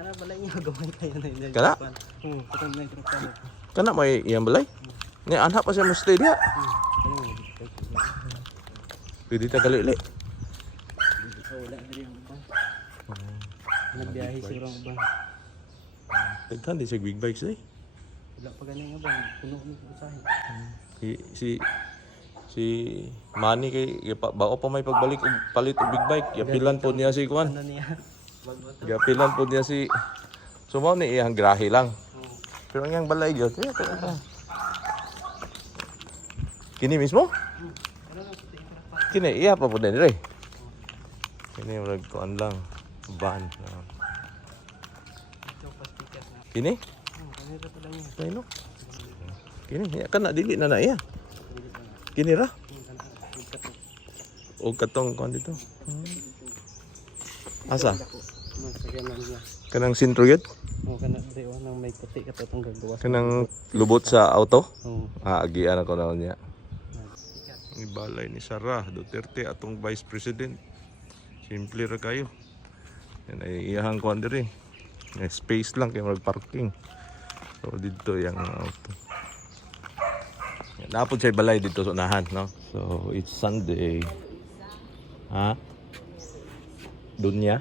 na balay niya gamay kayo na yun. Kana? Katong na trupa mo. Kana may iyang balay? Ni anak pa siya mo stay diha. Pwede ta gali-gali. Wala na rin ang bang. Nagbiyahe siguro ang bang. Tagkan di siya big bikes eh. Wala pa ganun nga bang. Puno mo sa usahin. Si Manny kay bako pa may pagbalik og palit og big bike. Yapilan po niya si Kuan. Ano niya? Yapilan po niya si sumaw ni iyang grahe lang. Pero ang iyang balay gyud. Kini mismo? Kini iya pa po din dire. Kini murag kuan lang van. Kini? Kini no? Kini ya kana dili na iya. Kini ra? O katong kuan dito. Asa? Kanang sintro yun? Oo, kanang dito nang may puti ka itong gagawa. Kanang lubot sa auto? Oo. Agian ako na niya. Ang balay ni Sara Duterte atong Vice President. Simple ra kayo. Yan ay iyahang kuan diri. Space lang kay mag-parking. So dito yang auto. Napod siya balay dito sa unahan, no? So it's Sunday. Ha? Dunya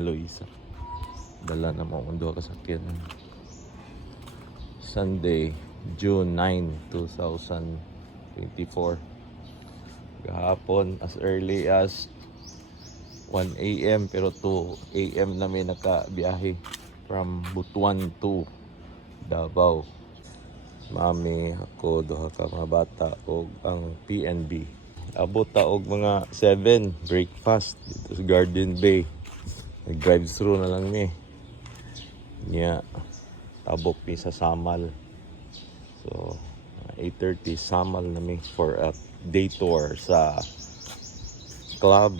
Luisa. Dala na mo ang duha ka sakyan. Sunday, June 9, 2024. Gahapon as early as 1 AM pero 2 AM na may nakabiyahe from Butuan to Davao. Mami, ako, duha ka mga bata o ang PNB. Abot ta og mga 7 breakfast dito sa Garden Bay. Nag-drive-thru na lang ni. Niya tabok mi sa Samal. So 8:30 Samal na mi for a day tour sa club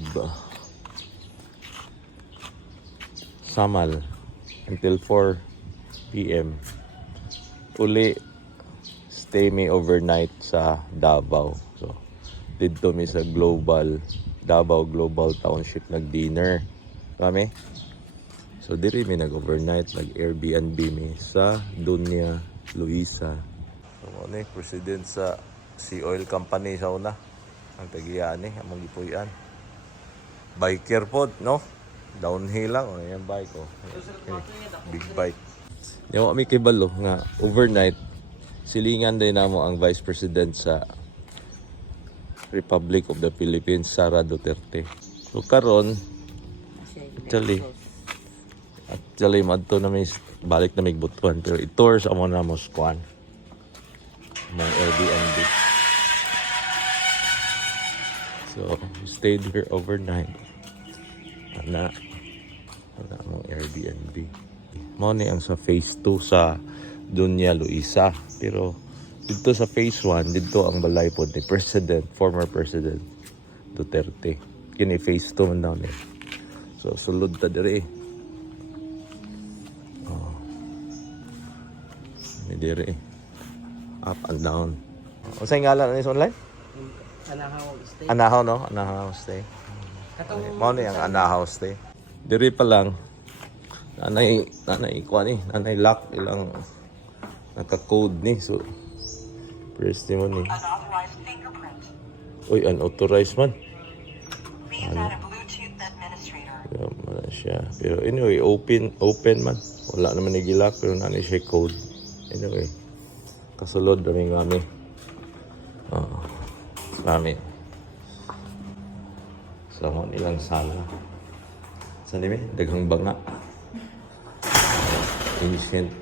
Samal until 4 PM. Uli stay me overnight sa Davao. So dito mi sa Davao Global Township nag-dinner kami. So diri mi nag-overnight, nag-Airbnb mi sa Dunya Luisa. So ano president sa Sea Oil Company sa una. Ang tagiyan ni among gipuy-an. Biker pod, no? Downhill lang o yan bike oh. Okay. Big bike. Yawa mi kay balo nga overnight silingan din namo ang Vice President sa Republic of the Philippines, Sara Duterte. So karon actually madto na may balik na may Butuan pero itour sa amo na mo squan mong Airbnb. So we stayed here overnight na mong Airbnb. Mao ni ang sa phase 2 sa Dunya Luisa. Pero dito sa phase 1, dito ang balay po ni former President Duterte. Kini phase 2 man daw ni. So sulod ta diri. Oh. Ni diri. Up and down. Unsay ngalan ni online? Anahaw stay. Anahaw no? Anahaw stay. Mao ni ang Anahaw stay. Diri pa lang nanay lock ilang naka-code ni so press mo ni Unauthorized fingerprint. uy unauthorized man Please add a Bluetooth administrator. wala siya pero anyway open man wala naman nagilak pero nanay siya code anyway kasulod dami kami kami sa so, ilang sala sa nimi daghang banga ancient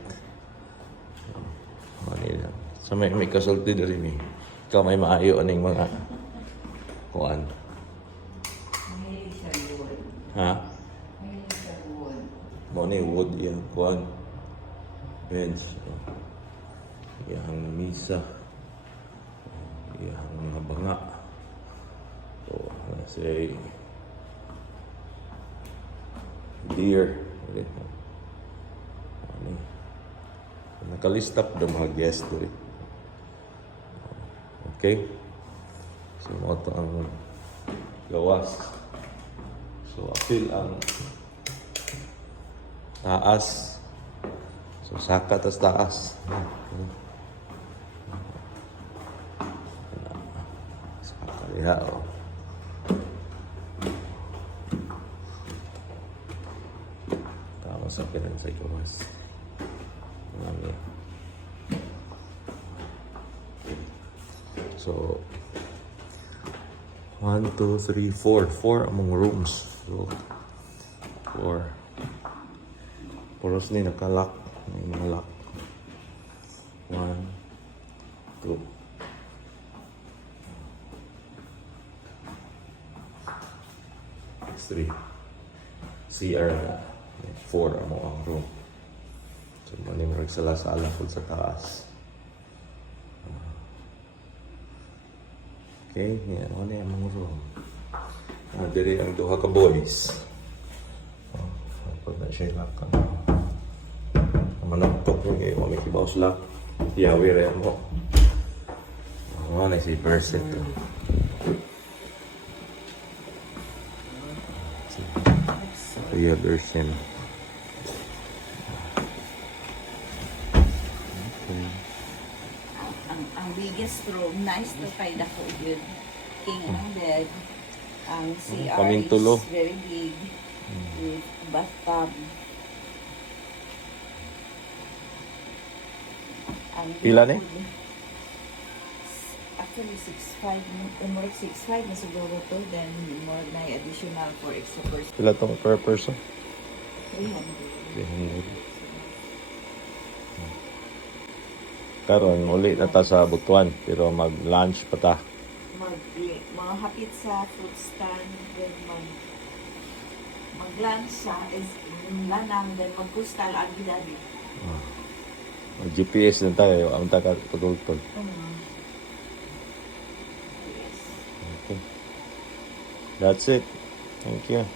Manila. So may kasulti na rin eh. Ikaw may maayo aning mga kuan. Ha? Mo ni wood yan kuan. Bench. Yang misa. Yang mga banga. So, say deer. Nakalistap ng mga guest doon. Okay? So, ito ang gawas. So, apil ang Taas. So, saka tas taas. Saka liha, oh. Tama sa pinan sa ikawas. Marami. So, 1, 2, 3, 4. 4 among rooms. So, 4. Puros ni nakalock. May mga lock. 1, 2. 3. CR na. 4 among ang room. So, manimurag sala-sala po sa taas. Okay, yan. Ano yung mga room? Dili ang duha ka boys. Pag na siya lock ka na. Manoktok yung kayo. Makikibaw sila. Yawi rin mo. Na si Berset. Kuya Bersen. Ang biggest room, nice to kay dako yun. King ang bed. Ang CR Kaming tulo. is very big. With bathtub. Ang Ilan eh? Actually, 6'5". More 6'5" na siguro to. Then, more na additional for extra person. Sila tong per person? 300. 300. Karon muli na ta sa Butuan pero mag-lunch pa ta. Mga hapit sa food stand. Then, mag-lunch sa lanang. Then, mag-postal ang gilari. Mag-GPS na tayo. Ang taka tutultol. Yes. Okay. That's it. Thank you.